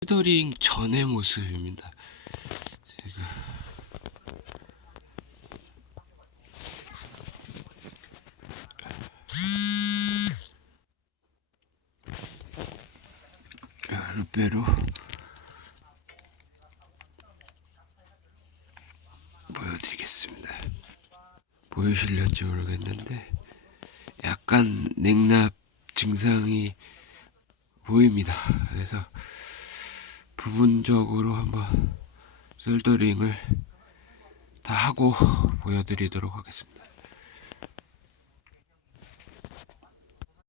폴더링 전의 모습입니다. 루페로 보여드리겠습니다. 보이실런지 모르겠는데 약간 냉납 증상이 보입니다. 그래서 부분적으로 한번 솔더링을 다 하고 보여드리도록 하겠습니다.